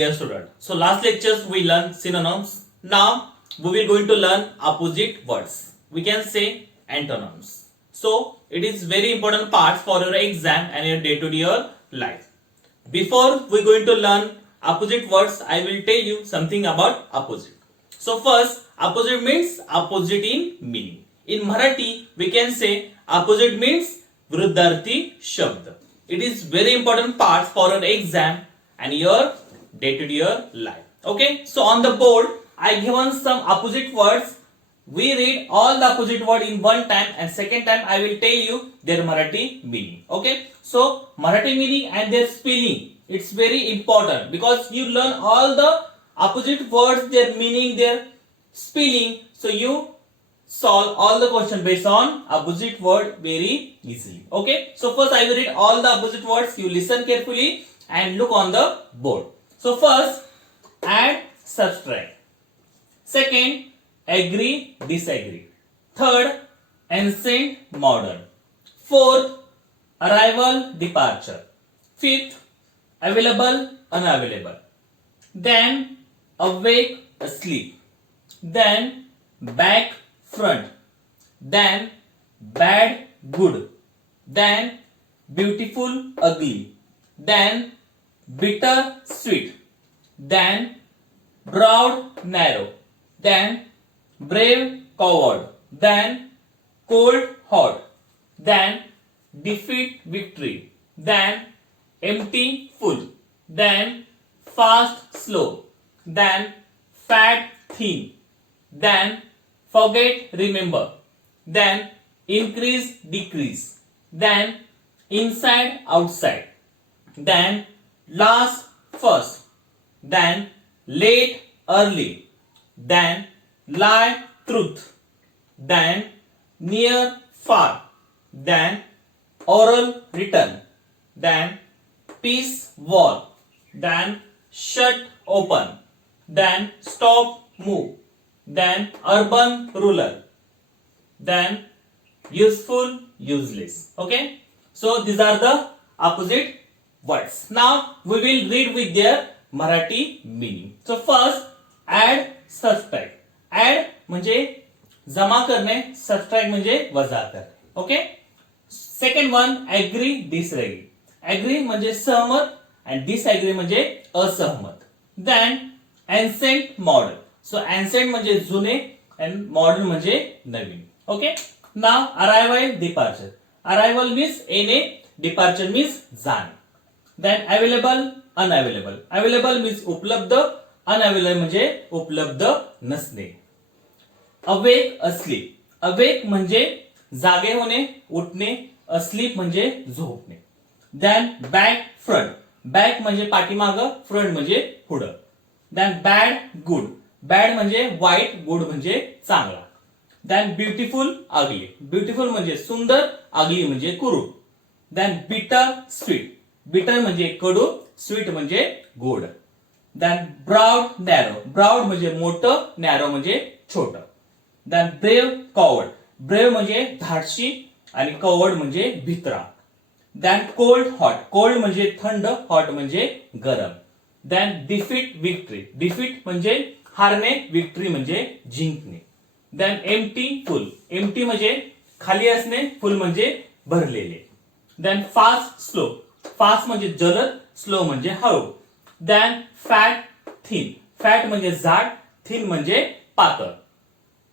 dear student. So last lectures we learned synonyms. Now we will going to learn opposite words. We can say antonyms. So it is very important part for your exam and your day-to-day life. Before we going to learn opposite words, I will tell you something about opposite. So first, opposite means opposite in meaning. In Marathi, we can say opposite means विरुद्धार्थी शब्द. It is very important part for your exam and your day-to-day life. Okay, so on the board I given some opposite words. We read all the opposite word in one time and second time I will tell you their Marathi meaning. Okay, so Marathi meaning and their spelling, it's very important because you learn all the opposite words, their meaning, their spelling, so you solve all the question based on opposite word very easily. Okay, so first I will read all the opposite words. You listen carefully and look on the board. So first, add, subtract. Second, agree, disagree. Third, ancient, modern. Fourth, arrival, departure. Fifth, available, unavailable. Then awake, asleep. Then back, front. Then bad, good. Then beautiful, ugly. Then bitter, sweet. Then broad, narrow. Then brave, coward. Then cold, hot. Then defeat, victory. Then empty, full. Then fast, slow. Then fat, thin. Then forget, remember. Then increase, decrease. Then inside, outside. Then last, first. Then late, early. Then lie, truth. Then near, far. Then oral, written. Then peace, war. Then shut, open. Then stop, move. Then urban, rural. Then useful, useless. Okay, so these are the opposite words. Now we will read with their Marathi meaning. So first, add, subtract. Add म्हणजे जमा करणे, subtract म्हणजे वजा करणे. Okay, second one, agree, disagree. Agree म्हणजे सहमत and disagree म्हणजे असहमत. Then ancient, modern. So ancient म्हणजे जुने and modern म्हणजे नवीन. Okay, now arrival, departure. Arrival means येणे, departure means जाणे. Then available, unavailable. Available means उपलब्ध, unavailable म्हणजे उपलब्ध नसणे. Awake, asleep. Awake म्हणजे जागे होणे, उठणे. Asleep म्हणजे झोपणे. Then back, front. Back म्हणजे पाठीमागं, front म्हणजे पुढं. Then bad, good. Bad म्हणजे वाईट, good म्हणजे चांगला. Then beautiful, ugly. Beautiful म्हणजे सुंदर, ugly म्हणजे कुरूप. Then bitter, sweet. Bitter म्हणजे कडू, sweet म्हणजे गोड. Then broad, narrow. Broad म्हणजे मोठं, narrow म्हणजे छोटं. Then brave, coward. Brave म्हणजे धाडसी आणि coward म्हणजे भित्रा. Then cold, hot. Cold म्हणजे थंड, hot म्हणजे गरम. Then defeat, victory. Defeat म्हणजे हारणे, victory म्हणजे जिंकणे. Then empty, full. Empty म्हणजे खाली असणे, full म्हणजे भरलेले. Then fast, slow. Fast म्हणजे जलद, slow म्हणजे हळू. Then fat, thin. Fat म्हणजे जाड, thin म्हणजे पातळ.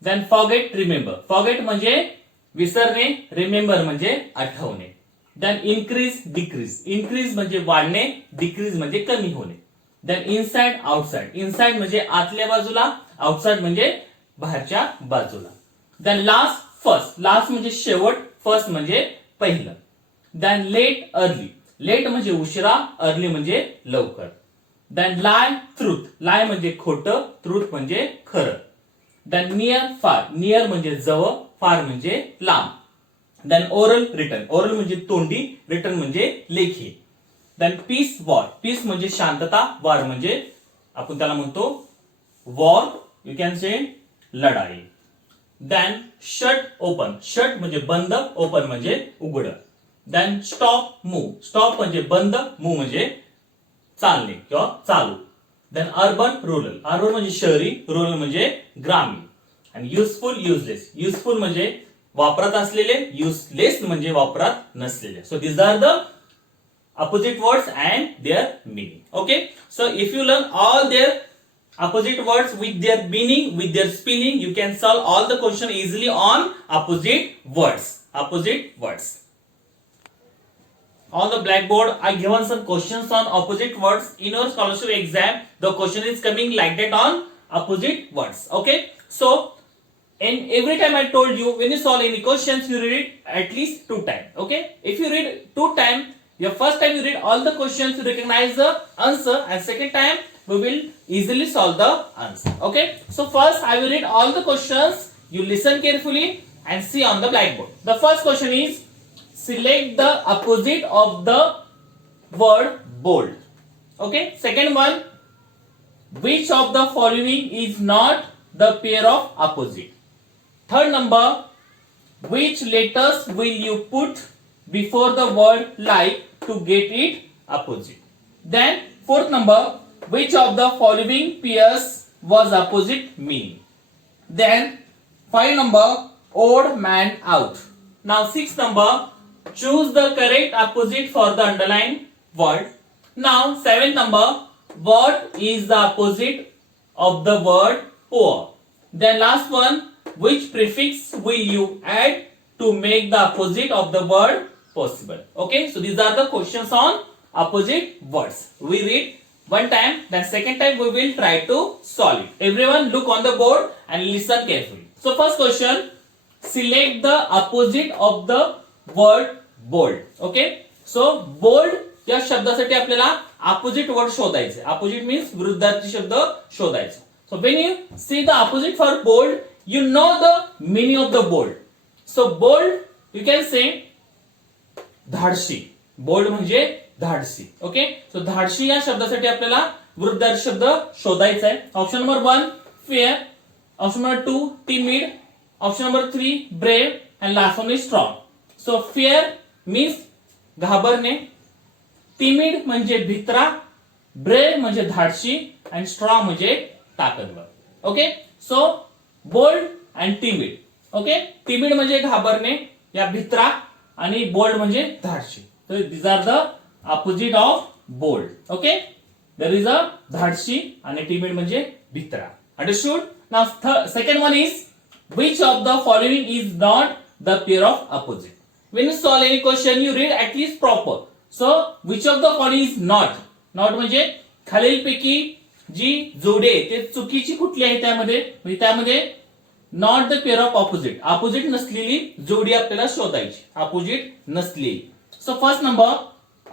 Then forget, remember. Forget म्हणजे विसरणे, remember म्हणजे आठवणे. Then increase, decrease. Increase म्हणजे वाढणे, decrease म्हणजे कमी होणे. Then inside, outside. Inside म्हणजे आतल्या बाजूला, outside म्हणजे बाहेरच्या बाजूला. Then last, first. Last म्हणजे शेवट, first म्हणजे पहिलं. Then late, early. Late म्हणजे उशिरा, early म्हणजे लवकर. Then lie, truth. Lie म्हणजे खोटं, truth म्हणजे खरं. Then near, far. Near म्हणजे जवळ, far म्हणजे लांब. Then oral, written. Oral म्हणजे तोंडी, written म्हणजे Lekhi. Then peace, war. Peace म्हणजे शांतता, war म्हणजे आपण त्याला म्हणतो war. You can say लढाई. Then shut, open. Shut म्हणजे बंद, open म्हणजे उघड. Then stop, move. Stop म्हणजे बंद, move म्हणजे चालणे किंवा चालू. देन अर्बन रुरल, अर्बन म्हणजे शहरी, रुरल म्हणजे ग्रामीण. आणि युजफुल युजलेस, युजफुल म्हणजे वापरात असलेले, युजलेस म्हणजे वापरात नसलेले. सो these are the opposite words and their meaning. Okay, so if you learn all their opposite words with their meaning, with their spelling, you can solve all the question easily on opposite words. Opposite words. On the blackboard, I given some questions on opposite words. In your scholarship exam, the question is coming like that on opposite words. Okay, so and every time I told you, when you solve any questions, you read it at least 2 times. Okay, if you read 2 times, your first time you read all the questions, you recognize the answer, and second time we will easily solve the answer. Okay, so first I will read all the questions, you listen carefully and see on the blackboard. The first question is, select the opposite of the word bold. Okay, second one, which of the following is not the pair of opposite? Third number, which letters will you put before the word like to get it opposite? Then fourth number, which of the following pairs was opposite meaning? Then 5 number, odd man out. Now 6 number, choose the correct opposite for the underlined word. Now 7 number, what is the opposite of the word poor? Then last one, which prefix will you add to make the opposite of the word possible? Okay, so these are the questions on opposite words. We read one time, then second time we will try to solve it. Everyone look on the board and listen carefully. So first question, select the opposite of the word bold. Okay, so bold या शब्दासाठी आपल्याला opposite word शोधायचे. Opposite means विरुद्धार्थी शब्द शोधायचा. So when you see the opposite for bold, you know the meaning of the bold. So bold, you can say धाडसी. Bold म्हणजे धाडसी. Okay, सो धाडसी या शब्दासाठी आपल्याला विरुद्धार्थी शब्द शोधायचा आहे. Option number 1 fear, option number 2 timid, option number 3 brave and last one is strong. So fear means घाबरणे, टिमिड म्हणजे भित्रा, ब्रेव म्हणजे धाडसी अँड स्ट्रॉंग म्हणजे ताकदवर. Okay, so bold and timid. Okay, timid म्हणजे घाबरणे या भित्रा आणि बोल्ड म्हणजे धाडसी. So these are the opposite of bold. Okay, there is a धाडसी आणि timid म्हणजे भित्रा. Understood? Now second one is, which of the following is not the pair of opposite? When you solve any question, you read at least proper. So which of the following is not? Not म्हणजे खालीलपैकी जी जोडी आहे ते चुकीची कुठली आहे त्यामध्ये, म्हणजे त्यामध्ये not the pair of opposite, opposite नसलेली जोडी आपल्याला शोधायची, ऑपोजिट नसलेली. So first number,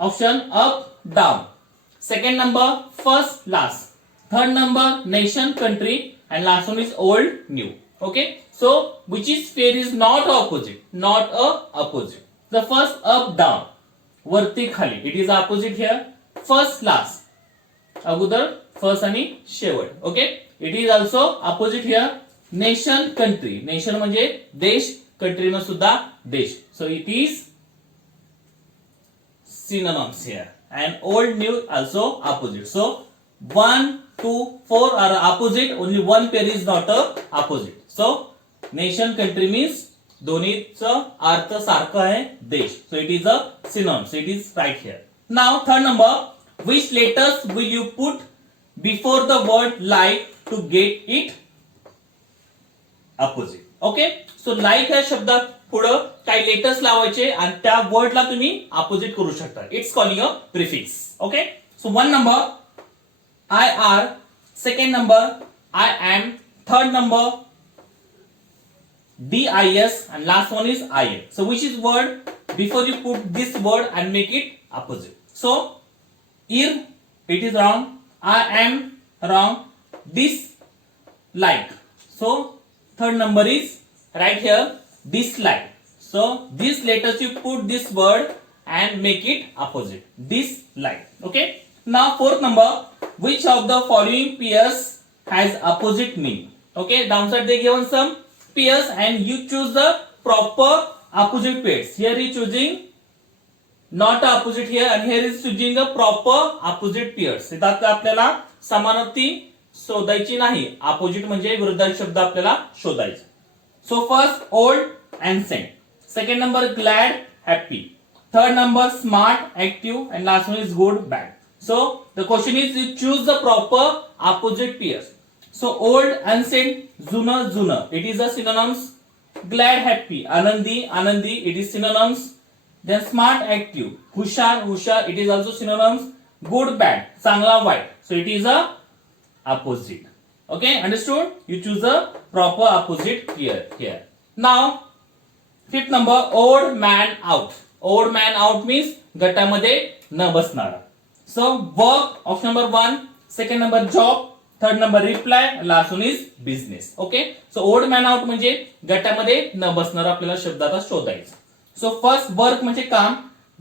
option up, down. Second number, first, last. Third number, nation, country, and last one is old, new. Okay. So which is pair is not opposite, not a opposite. The first up, down, वरती खाली, it is opposite here. First, last, अगोदर first आणि शेवट. Okay. It is also opposite here. Nation, country. Nation म्हणजे देश, country न सुद्धा देश. So it is synonyms here, and old new also opposite. So 1, 2, 4 are opposite, only one pair is not a opposite. So nation, country means दोन्हीचा अर्थ सारखा आहे, देश. So it is a synonym. So it is right here. Now third number, which letters will you put before the word like to get it opposite? Okay, so like या शब्दात पुढं काही letters लावायचे आणि त्या वर्डला तुम्ही अपोजिट करू शकता. It's calling a prefix. Okay, so 1 number I R, second number I M, third number DIS and last one is IN. So which is word before you put this word and make it opposite? So here it is wrong, I am wrong, dislike. So third number is right here, dislike. So these letters you put this word and make it opposite, dislike. Okay, now fourth number, which of the following pairs has opposite meaning? Okay, downside they given some pairs and you choose the proper opposite pairs. Here is choosing not opposite here and here is choosing the proper opposite pairs. इथं आपल्याला समानार्थी शोधायची नाही. Opposite म्हणजे विरुद्ध शब्द आपल्याला शोधायचे. So first old ancient, second number glad, happy, third number smart, active, and last one is good, bad. So the question is you choose the proper opposite pairs. So old, ancient, जुनं, it is a synonyms. Glad, happy, Anandi, it is synonyms. Then smart, active, हुशार, it is also synonyms. Good, bad, चांगला, white, so it is a opposite. Okay, understood? You choose a proper opposite pair here. Now fifth number odd man out. Odd man out means गटामध्ये न बसणारा. So work option number 1, second number job, third number reply, last one is business. Okay, so odd man out म्हणजे गटामध्ये न बसणारा आपल्याला शब्द आता शोधायचा. सो फर्स्ट वर्क म्हणजे काम,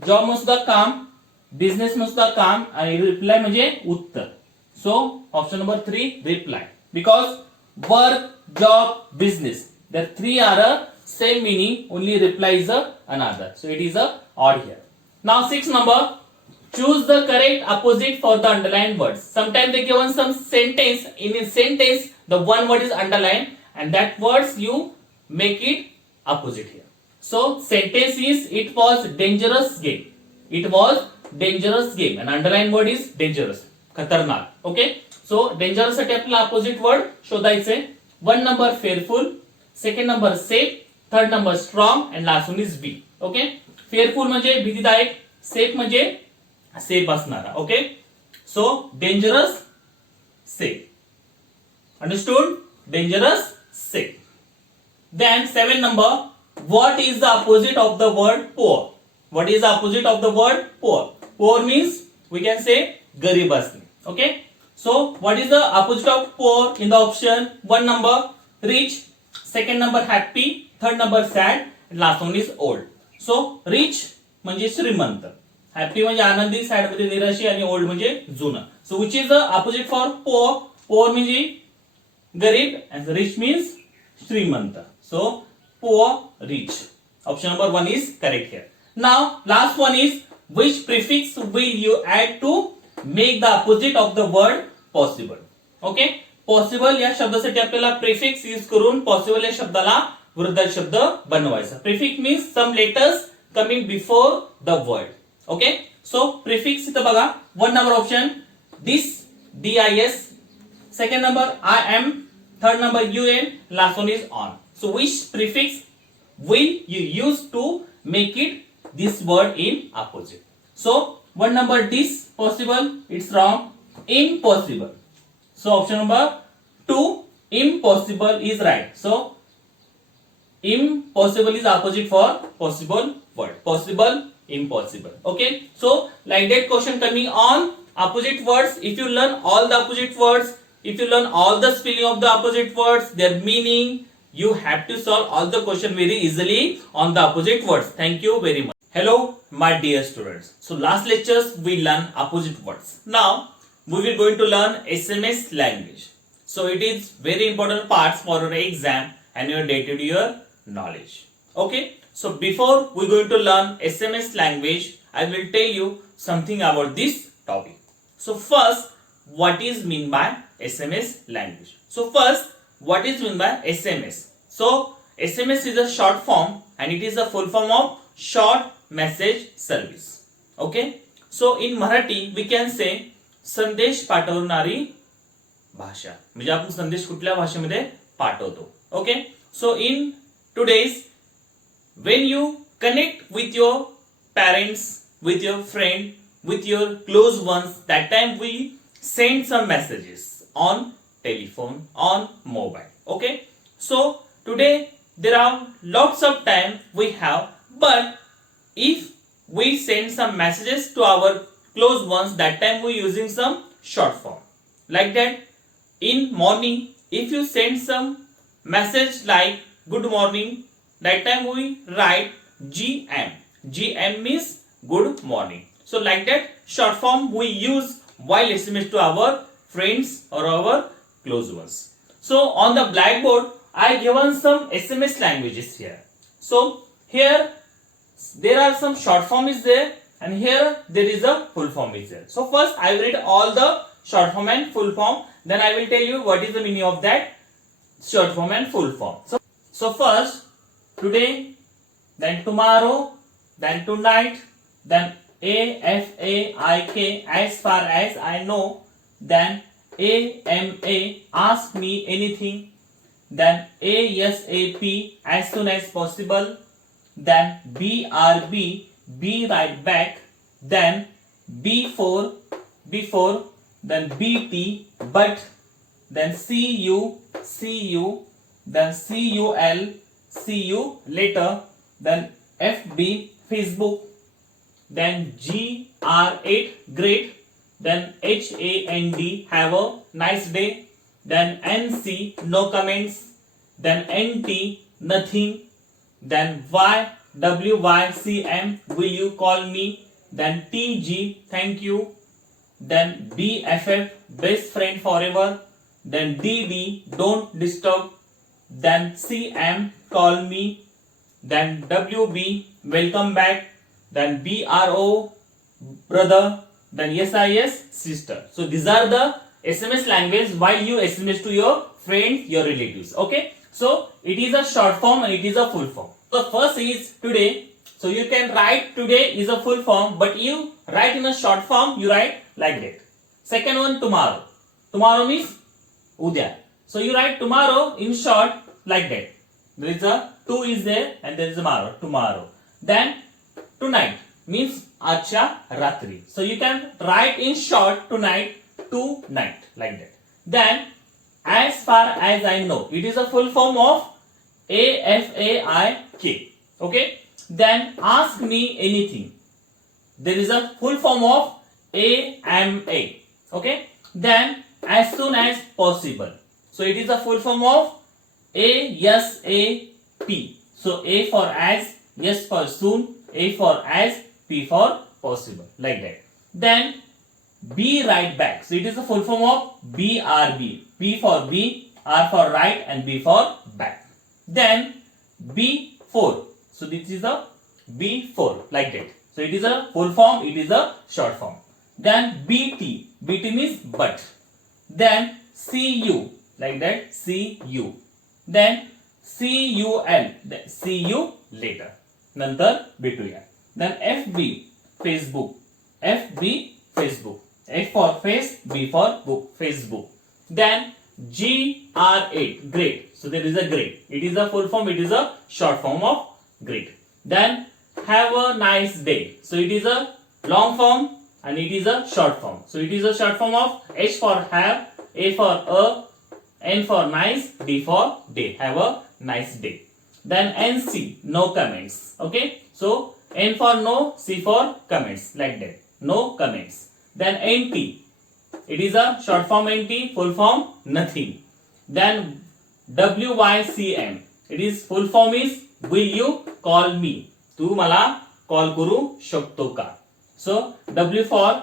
जॉब म्हणजे सुद्धा काम, बिझनेस म्हणजे सुद्धा काम, आणि रिप्लाय म्हणजे उत्तर. So option number 3 reply, because work, job, business, the three are a same meaning, only reply is a another, so it is a odd here. Now sixth number, choose the correct opposite for the underlined words. Sometimes they given some sentence, in a sentence the one word is underlined and that words you make it opposite here. So sentence is it was dangerous game, it was dangerous game, and underlined word is dangerous, खतरनाक. Okay, so dangerous साठी आपल्याला opposite word शोधायचे. One number fearful, second number safe, third number strong, and last one is B. Okay, fearful म्हणजे भीतीदायक, safe म्हणजे safe असणारा. Okay, so dangerous, safe. Understood? Dangerous, safe. Then seven number, what is the opposite of the word poor? What is the opposite of the word poor? Poor means we can say गरीब असणे. Okay, so what is the opposite of poor in the option? 1 number rich, second number happy, third number sad, and last one is old. So rich म्हणजे श्रीमंत, happy म्हणजे Anandi, sad म्हणजे निराशी, आणि old म्हणजे जुना. So which is the opposite for poor? Poor म्हणजे गरीब and rich means Shrimant. So poor, rich. Option number 1 is correct here. Now last one is which prefix will you add to make the opposite of the word possible? Okay, possible या शब्दासाठी आपल्याला prefix use करून possible या शब्दाला विरुद्ध शब्द बनवायचा. Prefix means some letters coming before the word. Okay, so prefix इथं बघा. 1 number option dis, DIS, second number IM, third number UN, last one is on. So which prefix will you use to make it this word in opposite? So 1 number dis, possible, it's wrong. Impossible. So option number 2, impossible is right. So impossible is opposite for possible word. Possible, impossible. Okay. So like that question coming on opposite words. If you learn all the opposite words, if you learn all the spelling of the opposite words, their meaning, you have to solve all the question very easily on the opposite words. Thank you very much. Hello, my dear students. So last lectures we learn opposite words. Now we will going to learn SMS language. So it is very important parts for your exam and your day-to-day knowledge. Okay. So before we going to learn SMS language, I will tell you something about this topic. So first, what is mean by SMS language? So first, what is mean by SMS? So SMS is a short form and it is a full form of short message service. Okay. So in Marathi we can say संदेश पाठवणारी भाषा, म्हणजे आपण संदेश कुठल्या भाषेमध्ये पाठवतो. Okay, so in today's when you connect with your parents, with your friend, with your close ones, that time we send some messages on telephone, on mobile. Okay, so today there are lots of time we have, but if we send some messages to our close ones, that time we using some short form. Like that, in morning, if you send some message like good morning, that time we write GM. GM means good morning. So like that, short form we use while SMS to our friends or our close ones. So on the blackboard, I given some SMS languages here. So here there are some short form is there, and here there is a full form is there. So first I will read all the short form and full form. Then I will tell you what is the meaning of that short form and full form. So first, today, then tomorrow, then tonight, then AFAIK, as far as I know, then AMA, ask me anything, then ASAP, as soon as possible, then BRB, be right back, then before, then BT, but, then see you, then CUL, see you later, then FB, Facebook, then GR8, great, then HAND, have a nice day, then NC, no comments, then NT, nothing, then WYCM, will you call me, then TG, thank you, then BFF, best friend forever, then DD, don't disturb, then CM, call me, then WB, welcome back, then BRO, brother, then SIS, sister. So these are the SMS language while you SMS to your friends, your relatives. Okay, so it is a short form and it is a full form. So first is today. So you can write today is a full form, but you write in a short form, you write like that. Second one, tomorrow. Tomorrow means udya. So you write tomorrow in short like that. There is a two is there and there is a tomorrow. Then tonight means acha ratri. So you can write in short tonight, like that. Then as far as I know, it is a full form of AFAIK. Okay. Then ask me anything. There is a full form of AMA. Okay. Then as soon as possible. So it is a full form of ASAP. So A for as, S for soon, A for as, P for possible, like that. Then be right back. So it is a full form of BRB. B for B, R for right, and B for back. Then B4. So this is a B4, like that. So it is a full form, it is a short form. Then BT. BT means but. Then CU, like that, CU. Then CUL, see you later. Nantar भेटूया. Then FB, Facebook. FB, Facebook. F for face, B for book, Facebook. Then GR8, great. So there is a great. It is a full form, it is a short form of great. Then have a nice day. So it is a long form and it is a short form. So it is a short form of H for have, A for a, N for nice, D for day. Have a nice day. Then NC, no comments. Okay. So N for no, C for comments, like that. No comments. Then NT, it is a short form NT, full form nothing. Then WYCM, it is full form is will you call me. तू मला call करू शकतो का. So W for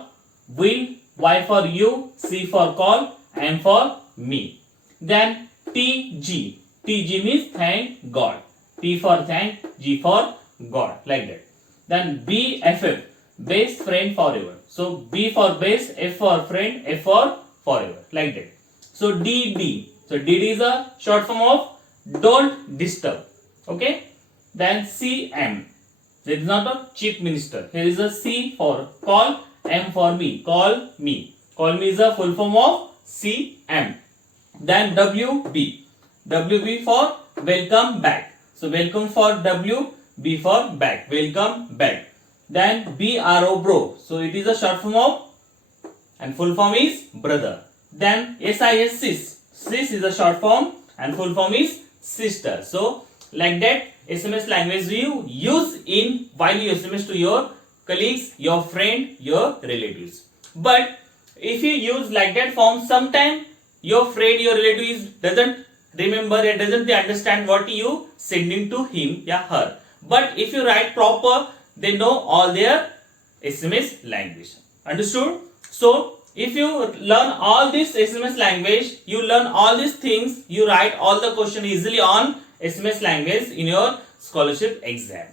will, Y for you, C for call, M for me. Then TG. TG means thank God. T for thank, G for God, like that. Then BFF, best friend forever. So B for best, F for friend, F for forever, like that. So DD. So DD is a short form of don't disturb. Okay. Then CM. It is not a chief minister. Here is a C for call, M for me. Call me. Call me is a full form of CM. Then WB. WB for welcome back. So welcome for W, B for back. Welcome back. Then BRO, bro. So it is a short form of and full form is brother. Then SIS, sis. Sis is a short form and full form is sister. So like that SMS language you use in while you SMS to your colleagues, your friend, your relatives. But if you use like that form, sometime your friend, your relatives doesn't remember and doesn't understand what you sending to him or her. But if you write proper, they know all their SMS language. Understood? So if you learn all this SMS language, you learn all these things, you write all the question easily on SMS language in your scholarship exam.